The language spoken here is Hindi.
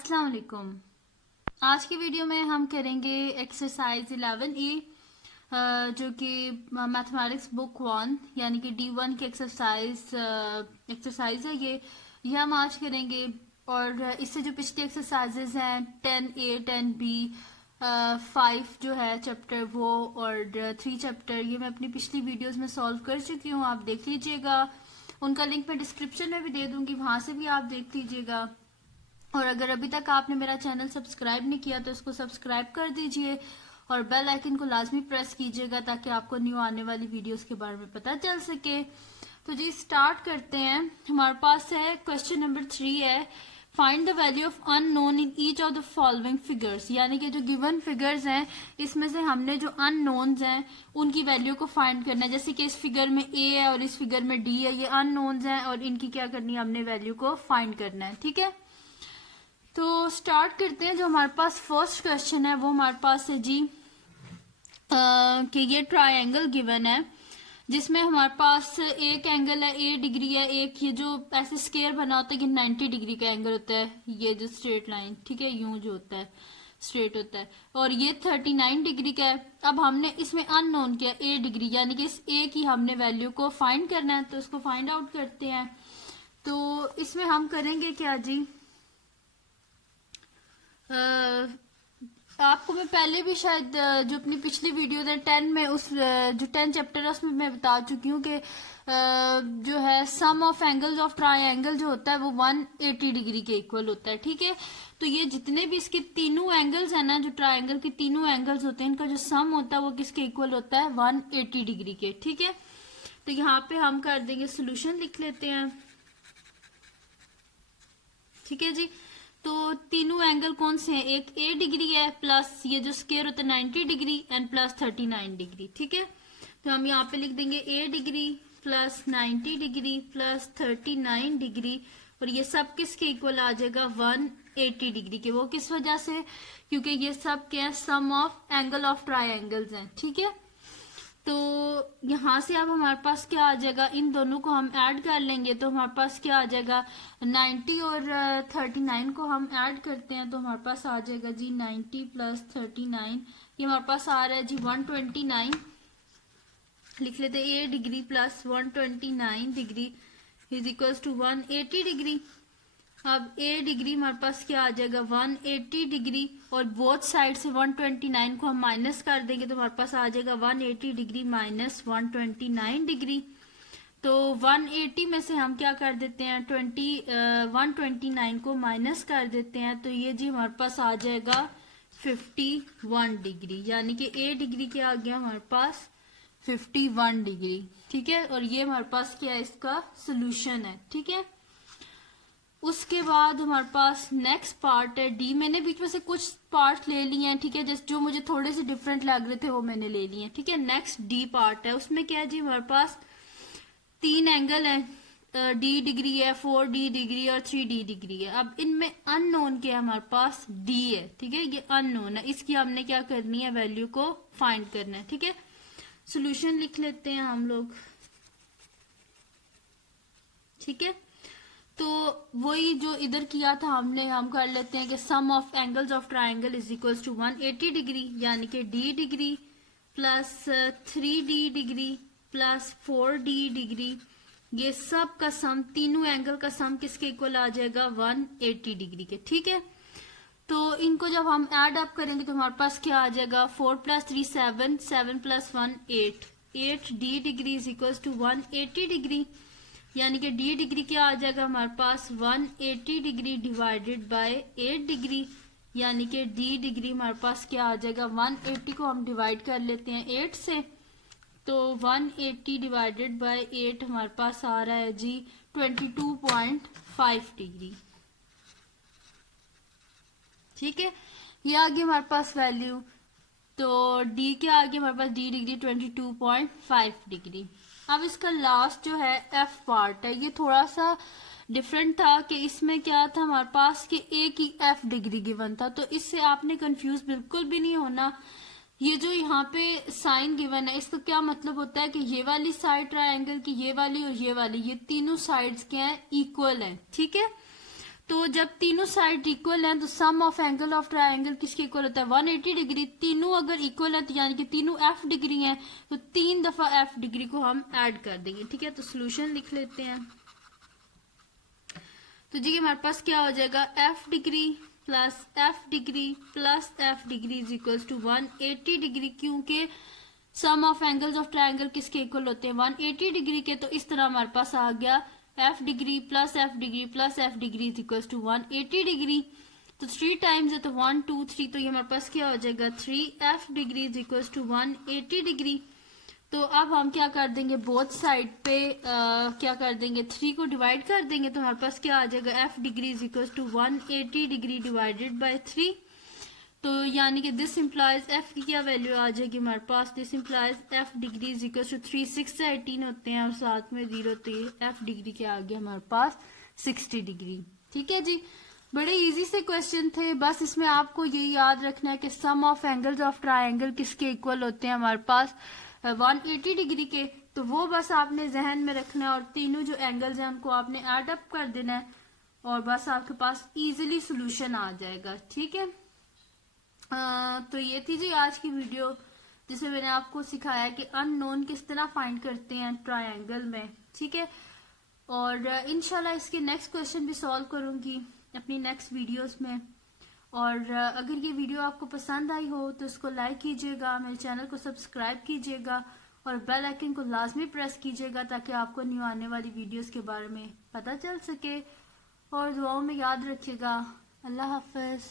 अस्सलाम वालेकुम। आज की वीडियो में हम करेंगे एक्सरसाइज 11A जो कि मैथमेटिक्स बुक 1 यानी कि D1 की एक्सरसाइज है। ये हम आज करेंगे। और इससे जो पिछली एक्सरसाइजेज हैं 10A 10B 5 जो है चैप्टर वो और 3 चैप्टर, ये मैं अपनी पिछली वीडियोस में सॉल्व कर चुकी हूँ। आप देख लीजिएगा, उनका लिंक मैं डिस्क्रिप्शन में भी दे दूंगी, वहां से भी आप देख लीजिएगा। और अगर अभी तक आपने मेरा चैनल सब्सक्राइब नहीं किया तो इसको सब्सक्राइब कर दीजिए और बेल आइकन को लाजमी प्रेस कीजिएगा ताकि आपको न्यू आने वाली वीडियोस के बारे में पता चल सके। तो जी स्टार्ट करते हैं। हमारे पास है क्वेश्चन नंबर 3 है, find the value of unknown in each of the following figures. यानी कि जो गिवन फिगर्स हैं इसमें से हमने जो अननोन्स हैं उनकी वैल्यू को फाइंड करना है। जैसे कि इस फिगर में ए है और इस फिगर में डी है, ये अननोन्स हैं और इनकी क्या करनी है, हमने वैल्यू को फाइंड करना है। ठीक है, तो स्टार्ट करते हैं। जो हमारे पास फर्स्ट क्वेश्चन है वो हमारे पास है जी कि ये ट्रायंगल गिवन है जिसमें हमारे पास एक एंगल है ए डिग्री है, एक ये जो ऐसे स्क्वायर बना होता है कि 90 डिग्री का एंगल होता है, ये जो स्ट्रेट लाइन, ठीक है, यूं जो होता है स्ट्रेट होता है, और ये 39 डिग्री का है। अब हमने इसमें अननोन किया ए डिग्री, यानी कि इस ए की हमने वैल्यू को फाइंड करना है, तो इसको फाइंड आउट करते हैं। तो इसमें हम करेंगे क्या जी, आपको मैं पहले भी शायद जो अपनी पिछली वीडियो है 10 में उस जो 10 चैप्टर है उसमें मैं बता चुकी हूँ कि जो है सम ऑफ एंगल्स ऑफ ट्रायंगल जो होता है वो 180 डिग्री के इक्वल होता है। ठीक है, तो ये जितने भी इसके तीनों एंगल्स है ना, जो ट्रायंगल के तीनों एंगल्स होते हैं, इनका जो सम होता है वो किसके इक्वल होता है, 180 डिग्री के। ठीक है, तो यहाँ पे हम कर देंगे सोल्यूशन, लिख लेते हैं। ठीक है जी, तो तीनों एंगल कौन से हैं, एक ए डिग्री है प्लस ये जो स्क्वायर होता है 90 डिग्री एंड प्लस 39 डिग्री। ठीक है, तो हम यहाँ पे लिख देंगे A degree plus 90 degree plus 39 degree, और ये सब किसके इक्वल आ जाएगा, 180 डिग्री के। वो किस वजह से, क्योंकि ये सब क्या है, सम ऑफ एंगल ऑफ ट्रायंगल्स हैं। ठीक है, तो यहाँ से अब हमारे पास क्या आ जाएगा, इन दोनों को हम ऐड कर लेंगे तो हमारे पास क्या आ जाएगा, 90 और 39 को हम ऐड करते हैं तो हमारे पास आ जाएगा जी 90 प्लस 39, ये हमारे पास आ रहा है जी 129। लिख लेते हैं A degree plus 129 degree is equals to 180 degree. अब ए डिग्री हमारे पास क्या आ जाएगा, 180 डिग्री, और बोथ साइड से 129 को हम माइनस कर देंगे तो हमारे पास आ जाएगा 180 डिग्री माइनस 129 डिग्री। तो 180 में से हम क्या कर देते हैं, 129 को माइनस कर देते हैं, तो ये जी हमारे पास आ जाएगा 51 डिग्री, यानी कि ए डिग्री क्या आ गया हमारे पास 51 डिग्री। ठीक है, और ये हमारे पास क्या है, इसका सोल्यूशन है। ठीक है, उसके बाद हमारे पास नेक्स्ट पार्ट है डी। मैंने बीच में से कुछ पार्ट ले लिए हैं, ठीक है, जस्ट जो मुझे थोड़े से डिफरेंट लग रहे थे वो मैंने ले लिए हैं। ठीक है, नेक्स्ट डी पार्ट है, उसमें क्या है जी, हमारे पास तीन एंगल है, डी डिग्री है, 4D डिग्री और 3D डिग्री है। अब इनमें अननोन क्या है, हमारे पास डी है। ठीक है, ये अननोन है, इसकी हमने क्या करनी है, वैल्यू को फाइंड करना है। ठीक है, सोल्यूशन लिख लेते हैं हम लोग। ठीक है, तो वही जो इधर किया था हमने, हम कर लेते हैं कि sum of angles of triangle is equals to 180 degree, यानी कि D degree plus 3D degree plus 4D degree, ये सब का सम, तीनों एंगल का सम किसके इक्वल आ जाएगा, 180 डिग्री के। ठीक है, तो इनको जब हम ऐड अप करेंगे तो हमारे पास क्या आ जाएगा, 4 प्लस 3 7, 7 प्लस 1 8, 8D degree is equals to 180 degree, यानी कि डी डिग्री क्या आ जाएगा हमारे पास 180 डिग्री डिवाइडेड बाय 8 डिग्री, यानी कि डी डिग्री हमारे पास क्या आ जाएगा, 180 को हम डिवाइड कर लेते हैं 8 से, तो 180 डिवाइडेड बाय 8 हमारे पास आ रहा है जी 22.5 डिग्री। ठीक है, ये आ गई हमारे पास वैल्यू, तो डी के आगे हमारे पास डी डिग्री 22.5 डिग्री। अब इसका लास्ट जो है एफ पार्ट है, ये थोड़ा सा डिफरेंट था कि इसमें क्या था हमारे पास कि ए की एफ डिग्री गिवन था, तो इससे आपने कंफ्यूज बिल्कुल भी नहीं होना। ये जो यहाँ पे साइन गिवन है इसका क्या मतलब होता है कि ये वाली साइड ट्रायंगल की, ये वाली और ये वाली, ये तीनों साइड्स क्या है, इक्वल है। ठीक है, तो जब तीनों साइड इक्वल हैं तो सम ऑफ एंगल ऑफ ट्रायंगल किसके इक्वल होता है 180 डिग्री। तीनों अगर इक्वल है तो यानी कि तीनों एफ डिग्री हैं, तो 3 दफा एफ डिग्री को हम ऐड कर देंगे। ठीक है, तो सोल्यूशन लिख लेते हैं। तो जी हमारे पास क्या हो जाएगा, F degree plus F degree plus F degree is equal to 180 degree, क्योंकि sum of angles of triangle किसके इक्वल होते हैं 180 डिग्री के। तो इस तरह हमारे पास आ गया F degree plus F degree plus F degree is equal to 180 degree. तो 3 टाइम्स है तो 1 2 3, तो ये हमारे पास क्या हो जाएगा 3 F degree is equal to 180 degree. तो अब हम क्या कर देंगे, बोथ साइड पे क्या कर देंगे 3 को डिवाइड कर देंगे, तो हमारे पास क्या आ जाएगा F degree is equal to 180 degree divided by 3। तो यानी कि दिस इम्प्लाइज एफ की क्या वैल्यू आ जाएगी हमारे पास, this implies F degree is equal to 3 6 से 18 होते हैं और साथ में 0, तो एफ डिग्री क्या आ गया हमारे पास 60 डिग्री। ठीक है जी, बड़े इजी से क्वेश्चन थे। बस इसमें आपको ये याद रखना है कि sum of angles of triangle किसके इक्वल होते हैं हमारे पास 180 डिग्री के। तो वो बस आपने जहन में रखना है और तीनों जो एंगल्स हैं उनको आपने ऐड अप कर देना है और बस आपके पास इजीली सॉल्यूशन आ जाएगा। ठीक है, तो ये थी जी आज की वीडियो, जिसमें मैंने आपको सिखाया कि अननोन किस तरह फाइंड करते हैं ट्रायंगल में। ठीक है, और इंशाल्लाह इसके नेक्स्ट क्वेश्चन भी सॉल्व करूंगी अपनी नेक्स्ट वीडियोस में। और अगर ये वीडियो आपको पसंद आई हो तो इसको लाइक कीजिएगा, मेरे चैनल को सब्सक्राइब कीजिएगा और बेल आइकन को लाजमी प्रेस कीजिएगा ताकि आपको न्यू आने वाली वीडियोस के बारे में पता चल सके। और दुआओं में याद रखिएगा। अल्लाह हाफिज।